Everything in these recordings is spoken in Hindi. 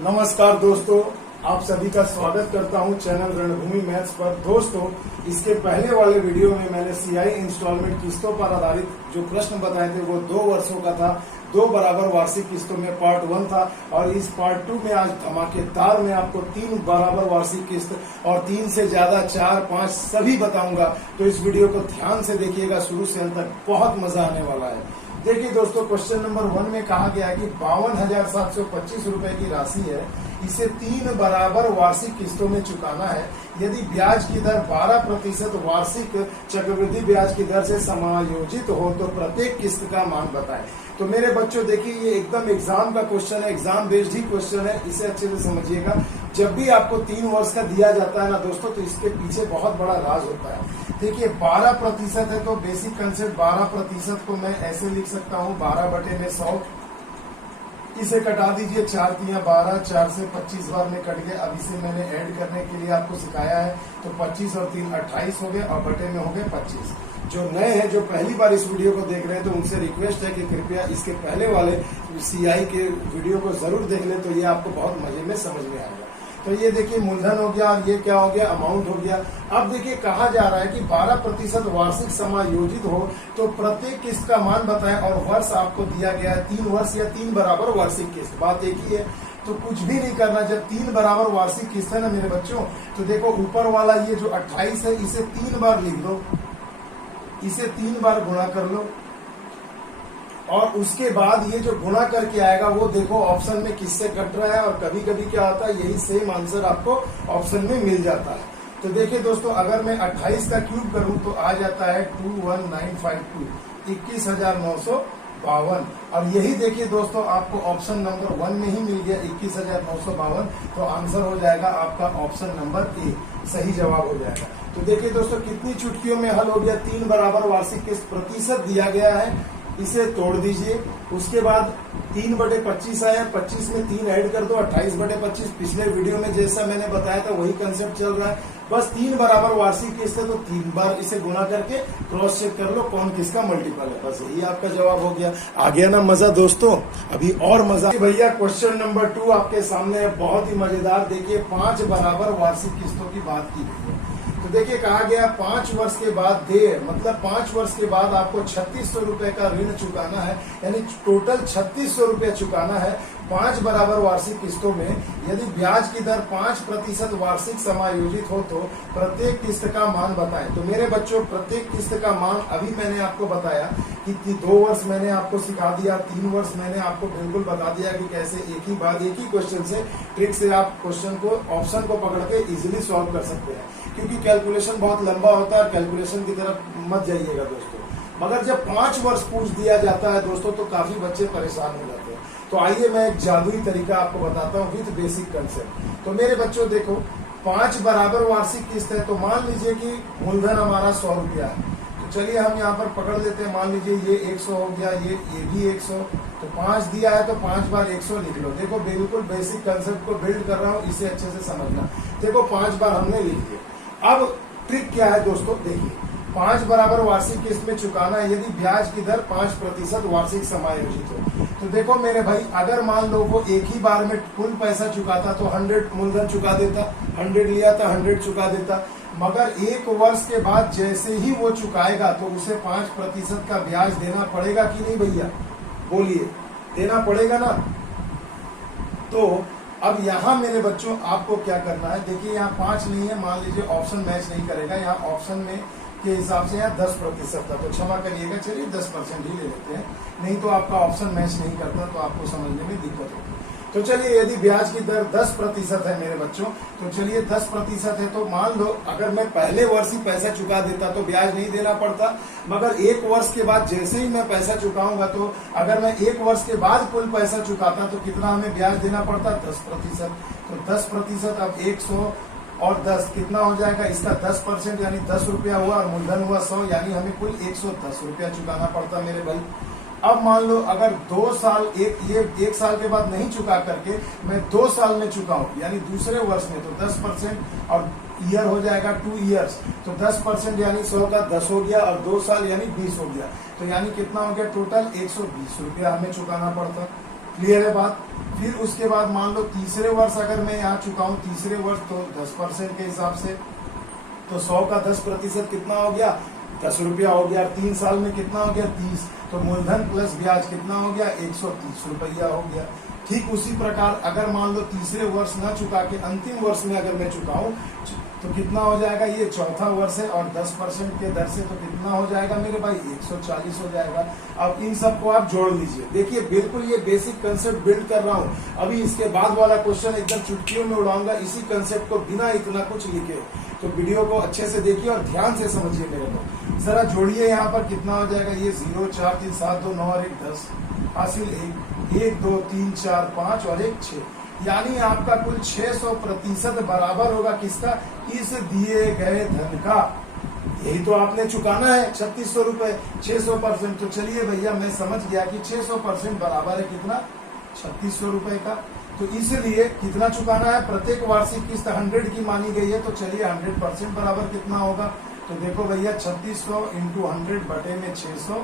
नमस्कार दोस्तों, आप सभी का स्वागत करता हूं चैनल रणभूमि मैथ्स पर। दोस्तों, इसके पहले वाले वीडियो में मैंने सीआई इंस्टॉलमेंट किस्तों पर आधारित जो प्रश्न बताए थे वो 2 वर्षों का था। 2 बराबर वार्षिक किस्तों में पार्ट 1 था और इस पार्ट 2 में आज धमाकेदार में आपको 3 बराबर वार्षिक किस्त और 3 से ज्यादा 4, 5 सभी बताऊंगा। तो इस वीडियो को ध्यान से देखिएगा, शुरू से अंत तक बहुत मजा आने वाला है। देखिए दोस्तों, क्वेश्चन नंबर 1 में कहा गया है कि 52,725 रुपए की राशि है, इसे 3 बराबर वार्षिक किस्तों में चुकाना है। यदि ब्याज की दर 12% वार्षिक चक्रवृद्धि ब्याज की दर से समायोजित हो तो प्रत्येक किस्त का मान बताएं। तो मेरे बच्चों देखिए, ये एकदम एग्जाम का क्वेश्चन है, एग्जाम बेस्ड ही क्वेश्चन है, इसे अच्छे से समझिएगा। जब भी आपको 3 वर्ष का दिया जाता है ना दोस्तों, तो इसके पीछे बहुत बड़ा राज होता है। देखिए 12% है तो बेसिक कंसेप्ट 12% को मैं ऐसे लिख सकता हूँ 12/100। इसे कटा दीजिए, 4 तियां 12, 4 से 25 बार में कट गया। अब इसे मैंने ऐड करने के लिए आपको सिखाया है, तो 25 और 3 28 हो गए और बटे में हो गए 25। जो नए हैं, जो पहली बार इस वीडियो को देख रहे हैं, तो उनसे रिक्वेस्ट है कि कृपया इसके पहले वाले सीआई के वीडियो को जरूर देख लें, तो ये आपको बहुत मजे में समझ में आएगा। तो ये देखिए मूलधन हो गया और ये क्या हो गया, अमाउंट हो गया। अब देखिए कहा जा रहा है कि 12% वार्षिक समायोजित हो तो प्रत्येक किस्त का मान बताएं और वर्ष आपको दिया गया है 3 वर्ष या 3 बराबर वार्षिक किस्त। बात एक ही है, तो कुछ भी नहीं करना। जब 3 बराबर वार्षिक किस्त है ना मेरे बच्चों, तो देखो ऊपर वाला ये जो 28 है, इसे 3 बार लिख दो, इसे 3 बार गुणा कर लो और उसके बाद ये जो गुणा करके आएगा वो देखो ऑप्शन में किससे कट रहा है। और कभी कभी क्या होता है, यही सेम आंसर आपको ऑप्शन में मिल जाता है। तो देखिए दोस्तों, अगर मैं 28 का क्यूब करूं तो आ जाता है 21952, 21,952। और यही देखिए दोस्तों, आपको ऑप्शन नंबर 1 में ही मिल गया 21,952। तो आंसर हो जाएगा आपका ऑप्शन नंबर ए, सही जवाब हो जाएगा। तो देखिए दोस्तों, कितनी चुटकियों में हल हो गया। 3 बराबर वार्षिक किस्त प्रतिशत दिया गया है, इसे तोड़ दीजिए। उसके बाद 3/25 आया, 25 में 3 ऐड कर दो, 28/25। पिछले वीडियो में जैसा मैंने बताया था वही कंसेप्ट चल रहा है। बस 3 बराबर वार्षिक किस्त है तो 3 बार इसे गुणा करके क्रॉस चेक कर लो कौन किसका मल्टीपल है। बस यही आपका जवाब हो गया। आ गया ना मजा दोस्तों, अभी और मजा। भैया क्वेश्चन नंबर 2 आपके सामने है, बहुत ही मजेदार। देखिए 5 बराबर वार्षिक किस्तों की बात की गई है। तो देखिए कहा गया 5 वर्ष के बाद देय, मतलब 5 वर्ष के बाद आपको 3600 रुपए का ऋण चुकाना है, यानी टोटल 3600 रुपए चुकाना है 5 बराबर वार्षिक किस्तों में। यदि ब्याज की दर 5% वार्षिक समायोजित हो तो प्रत्येक किस्त का मान बताएं। तो मेरे बच्चों, प्रत्येक किस्त का मान अभी मैंने आपको बताया कि 2 वर्ष मैंने आपको सिखा दिया, 3 वर्ष मैंने आपको बिल्कुल बता दिया कि कैसे एक ही बार एक ही क्वेश्चन से ट्रिक से आप क्वेश्चन को, ऑप्शन को पकड़ के इजिली सॉल्व कर सकते हैं। क्योंकि कैलकुलेशन बहुत लंबा होता है, कैलकुलेशन की तरफ मत जाइएगा दोस्तों। मगर जब 5 वर्ष पूछ दिया जाता है दोस्तों, तो काफी बच्चे परेशान हो जाते हैं। तो आइए मैं एक जादुई तरीका आपको बताता हूँ विद बेसिक कंसेप्ट। तो मेरे बच्चों देखो, 5 बराबर वार्षिक किस्त है, तो मान लीजिए कि मूलधन हमारा 100 रुपया है। तो चलिए हम यहाँ पर पकड़ लेते हैं, मान लीजिए ये 100 हो गया, ये भी 100। तो 5 दिया है तो 5 बार 100 लिख लो। देखो बिल्कुल बेसिक कंसेप्ट को बिल्ड कर रहा हूँ, इसे अच्छे से समझना। देखो 5 बार हमने लिख दिया। अब ट्रिक क्या है दोस्तों, देखिए 5 बराबर वार्षिक किस्त में चुकाना है यदि ब्याज की दर 5% वार्षिक समायोजित हो। तो देखो मेरे भाई, अगर मान लो वो एक ही बार में कुल पैसा चुकाता तो 100 मूलधन चुका देता, 100 लिया था 100 चुका देता। मगर 1 वर्ष के बाद जैसे ही वो चुकाएगा तो उसे 5% का ब्याज देना पड़ेगा कि नहीं भैया, बोलिए, देना पड़ेगा ना। तो अब यहाँ मेरे बच्चों आपको क्या करना है, देखिए यहाँ 5 नहीं है, मान लीजिए ऑप्शन मैच नहीं करेगा। यहाँ ऑप्शन में के हिसाब से यहाँ 10% था, तो क्षमा करिएगा, चलिए 10% ही ले लेते हैं, नहीं तो आपका ऑप्शन मैच नहीं करता तो आपको समझने में दिक्कत होगी। तो चलिए यदि ब्याज की दर 10% है मेरे बच्चों, तो चलिए 10% है तो मान लो अगर मैं पहले वर्ष ही पैसा चुका देता तो ब्याज नहीं देना पड़ता। मगर 1 वर्ष के बाद जैसे ही मैं पैसा चुकाऊंगा, तो अगर मैं 1 वर्ष के बाद कुल पैसा चुकाता तो कितना हमें ब्याज देना पड़ता, 10%। तो 10%, अब 100 और 10 कितना हो जाएगा, इसका 10% यानी 10 रुपया हुआ और मूलधन हुआ 100, यानी हमें कुल 110 रुपया चुकाना पड़ता मेरे भाई। अब मान लो अगर 2 साल, एक साल के बाद नहीं चुका करके मैं 2 साल में चुकाऊं, यानी दूसरे वर्ष में, तो 10% और ईयर हो जाएगा 2 इयर्स। तो 10% यानी 100 का 10 हो गया और 2 साल यानी 20 हो गया। तो यानी कितना हो गया, टोटल 120 रुपया हमें चुकाना पड़ता। क्लियर है बात। फिर उसके बाद मान लो तीसरे वर्ष अगर मैं यहाँ चुकाऊं तीसरे वर्ष तो 10% के हिसाब से, तो 100 का 10% कितना हो गया, 10 रुपया हो गया। 3 साल में कितना हो गया, 30। तो मूलधन प्लस ब्याज कितना हो गया, 130 रुपया हो गया। ठीक उसी प्रकार अगर मान लो तीसरे वर्ष ना चुका के अंतिम वर्ष में अगर मैं चुकाऊं तो कितना हो जाएगा, ये चौथा वर्ष है और 10% के दर से तो कितना हो जाएगा मेरे भाई, 140 हो जाएगा। अब इन सबको आप जोड़ लीजिए। देखिए बिल्कुल ये बेसिक कंसेप्ट बिल्ड कर रहा हूँ। अभी इसके बाद वाला क्वेश्चन एकदम चुटकियों में उड़ाऊंगा इसी कंसेप्ट को बिना इतना कुछ लिखे। तो वीडियो को अच्छे से देखिए और ध्यान से समझिए मेरे को। जरा जोड़िए यहाँ पर कितना हो जाएगा, ये 0 4 3 7 2 9 और 1 10 हासिल 1 2 3 4 5 और 1 6, यानी आपका कुल 600% बराबर होगा किसका, इस दिए गए धन का। यही तो आपने चुकाना है 3600 रुपए, 600%। तो चलिए भैया मैं समझ गया कि 600% बराबर है कितना, 3600 रुपए का। तो इसलिए कितना चुकाना है, प्रत्येक वार्षिक किस्त 100 की मानी गई है। तो चलिए 100% बराबर कितना होगा, तो देखो भैया 3600 इंटू 100 बटे में 600,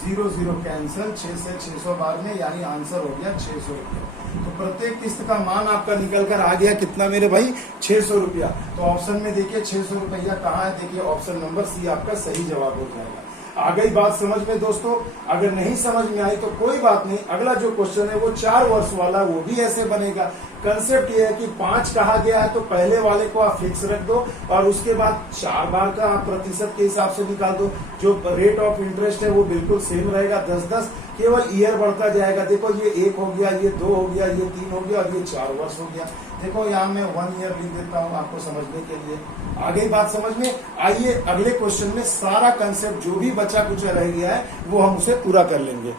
0 0 कैंसिल, 6 से 600 बार में, यानी आंसर हो गया 600 रुपया। तो प्रत्येक किस्त का मान आपका निकल कर आ गया कितना मेरे भाई, 600 रुपया। तो ऑप्शन में देखिए 600 रुपया कहाँ है, देखिए ऑप्शन नंबर सी आपका सही जवाब हो जाएगा। आ गई बात समझ में दोस्तों। अगर नहीं समझ में आई तो कोई बात नहीं, अगला जो क्वेश्चन है वो 4 वर्ष वाला, वो भी ऐसे बनेगा। कंसेप्ट ये है कि 5 कहा गया है तो पहले वाले को आप फिक्स रख दो और उसके बाद 4 बार का आप प्रतिशत के हिसाब से निकाल दो। जो रेट ऑफ इंटरेस्ट है वो बिल्कुल सेम रहेगा, 10-10, केवल ईयर बढ़ता जाएगा। देखो ये 1 हो गया, ये 2 हो गया, ये 3 हो गया और ये 4 वर्ष हो गया। देखो यहाँ मैं 1 ईयर लिख देता हूँ आपको समझने के लिए। आ गई बात समझ में। आइए अगले क्वेश्चन में सारा कंसेप्ट जो भी बचा कुछ रह गया है वो हम उसे पूरा कर लेंगे।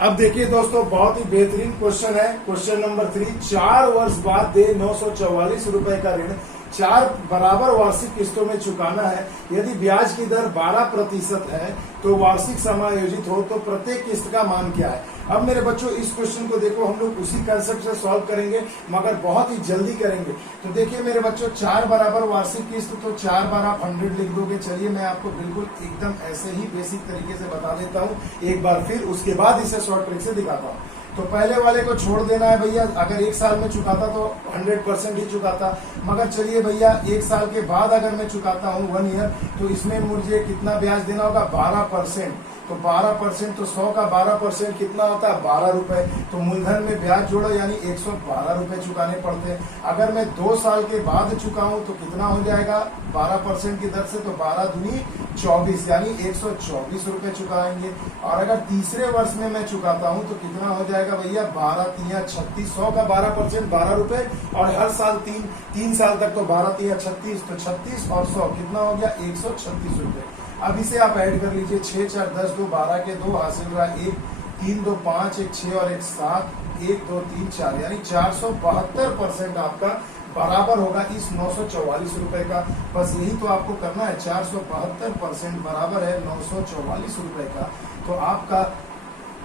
अब देखिए दोस्तों बहुत ही बेहतरीन क्वेश्चन है, क्वेश्चन नंबर 3। 4 वर्ष बाद दे 944 रुपए का ऋण 4 बराबर वार्षिक किस्तों में चुकाना है। यदि ब्याज की दर 12% है तो वार्षिक समायोजित हो तो प्रत्येक किस्त का मान क्या है। अब मेरे बच्चों इस क्वेश्चन को देखो, हम लोग उसी कंसेप्ट से सॉल्व करेंगे मगर बहुत ही जल्दी करेंगे। तो देखिए मेरे बच्चों 4 बराबर वार्षिक किस्त, तो 4 बार आप 100 लिख दोगे। चलिए मैं आपको बिल्कुल एकदम ऐसे ही बेसिक तरीके से बता देता हूँ एक बार फिर, उसके बाद इसे शॉर्ट ट्रिक से दिखाता हूँ। तो पहले वाले को छोड़ देना है भैया। अगर 1 साल में चुकाता तो 100% ही चुकाता, मगर चलिए भैया 1 साल के बाद अगर मैं चुकाता हूँ 1 ईयर, तो इसमें मुझे कितना ब्याज देना होगा, 12%। तो 12%, तो 100 का 12% कितना होता है, 12 रुपए। तो मूलधन में ब्याज जोड़ो यानी 112 रुपए चुकाने पड़ते हैं। अगर मैं 2 साल के बाद चुकाऊं तो कितना हो जाएगा, 12% की दर से, तो 12 दूनी 24 यानी 124 रुपए चुकाएंगे। और अगर तीसरे वर्ष में मैं चुकाता हूं तो कितना हो जाएगा भैया, 12 3 36, 100 का 12% 12 रुपए और हर साल 3 साल तक, तो 12 3 36, तो 36 और 100 कितना हो गया, 136 रुपए। अब इसे आप ऐड कर लीजिए, 6 4 10 2 12 के 2 हासिल रहा 1 3 2 5 1 6 और 1 7 1 2 3 4, यानी 472% आपका बराबर होगा इस 944 रुपए का। बस यही तो आपको करना है, 472% बराबर है 944 रुपए का। तो आपका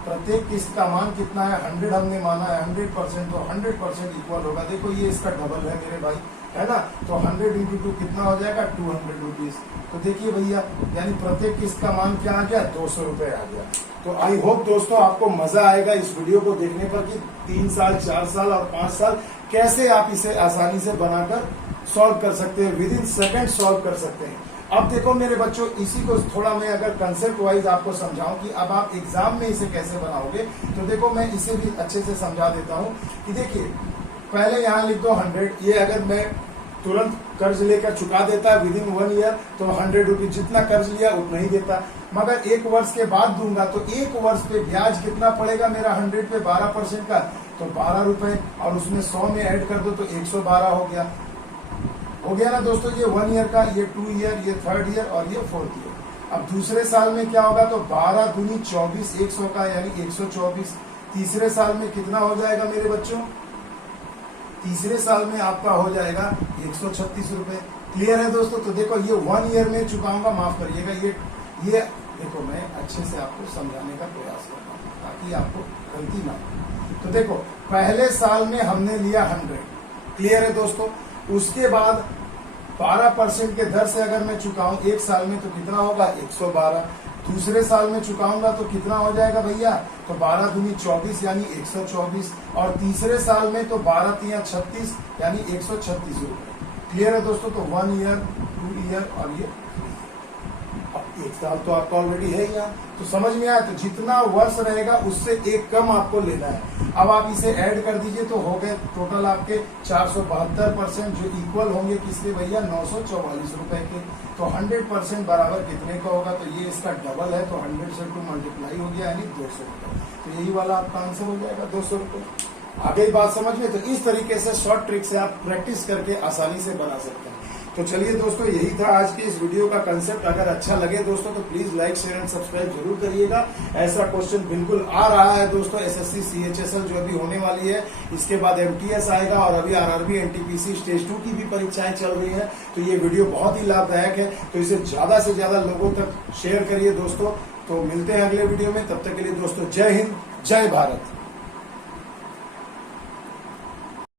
प्रत्येक किस्त का मान कितना है, 100 हमने माना है, 100%, तो 100% इक्वल होगा। देखो ये इसका डबल है मेरे भाई, है ना। तो 100 इंटू 2 कितना हो जाएगा, 200 रुपीज। तो देखिए भैया यानी प्रत्येक किस्त का मान क्या आ गया, 200 रुपए आ गया। तो आई होप दोस्तों आपको मजा आएगा इस वीडियो को देखने पर कि 3 साल 4 साल और 5 साल कैसे आप इसे आसानी से बनाकर सॉल्व कर सकते हैं, विद इन सेकेंड सॉल्व कर सकते हैं। अब देखो मेरे बच्चों, इसी को थोड़ा मैं अगर कंसेप्ट वाइज आपको समझाऊं कि अब आप एग्जाम में इसे कैसे बनाओगे, तो देखो मैं इसे भी अच्छे से समझा देता हूं कि देखिए पहले यहाँ लिख दो 100। ये अगर मैं तुरंत कर्ज लेकर चुका देता है विद इन 1 ईयर तो 100 रुपीज, जितना कर्ज लिया उतना ही देता। मगर 1 वर्ष के बाद दूंगा तो 1 वर्ष पे ब्याज कितना पड़ेगा मेरा, 100 पे 12% का, तो 12 रुपए, और उसमें 100 में ऐड कर दो तो 112 हो गया ना दोस्तों। ये 1 ईयर का, ये 2 ईयर, ये 3rd ईयर और ये 4th ईयर। अब दूसरे साल में क्या होगा, तो 12 दूनी 24, 100 का यानी 124। तीसरे साल में कितना हो जाएगा मेरे बच्चों, तीसरे साल में आपका हो जाएगा 136 रुपए। क्लियर है दोस्तों। तो देखो ये 1 ईयर में चुकाऊंगा, माफ करिएगा, ये देखो मैं अच्छे से आपको समझाने का प्रयास करता हूँ ताकि आपको गलती ना हो। तो देखो पहले साल में हमने लिया 100, क्लियर है दोस्तों। उसके बाद 12% के दर से अगर मैं चुकाऊं 1 साल में तो कितना होगा, 112। दूसरे साल में चुकाऊंगा तो कितना हो जाएगा भैया, तो 12 दूनी 24 यानी 124, और तीसरे साल में तो 12 तिया 36 यानी 136 रुपए। क्लियर है दोस्तों। तो 1 ईयर, 2 ईयर और ये अब 1 साल तो आपका ऑलरेडी है यहाँ, तो समझ में आया। तो जितना वर्ष रहेगा उससे एक कम आपको लेना है। अब आप इसे ऐड कर दीजिए तो हो गए टोटल आपके 472%, जो इक्वल होंगे किसके भैया, 944 रुपए के। तो 100% बराबर कितने का होगा, तो ये इसका डबल है, तो 100 से 2 मल्टीप्लाई हो गया यानी 200 रुपए। तो यही वाला आपका आंसर हो जाएगा 200 रुपए। आगे बात समझ में। तो इस तरीके से शॉर्ट ट्रिक से आप प्रैक्टिस करके आसानी से बना सकते हैं। तो चलिए दोस्तों, यही था आज की इस वीडियो का कंसेप्ट। अगर अच्छा लगे दोस्तों तो please like, share and subscribe जरूर करिएगा। ऐसा क्वेश्चन बिल्कुल आ रहा है दोस्तों, एसएससी CHSL जो अभी होने वाली है, इसके बाद MTS आएगा, और अभी RRB NTPC स्टेज 2 की भी परीक्षाएं चल रही है। तो ये वीडियो बहुत ही लाभदायक है, तो इसे ज्यादा से ज्यादा लोगों तक शेयर करिए दोस्तों। तो मिलते हैं अगले वीडियो में, तब तक के लिए दोस्तों जय हिंद, जय भारत।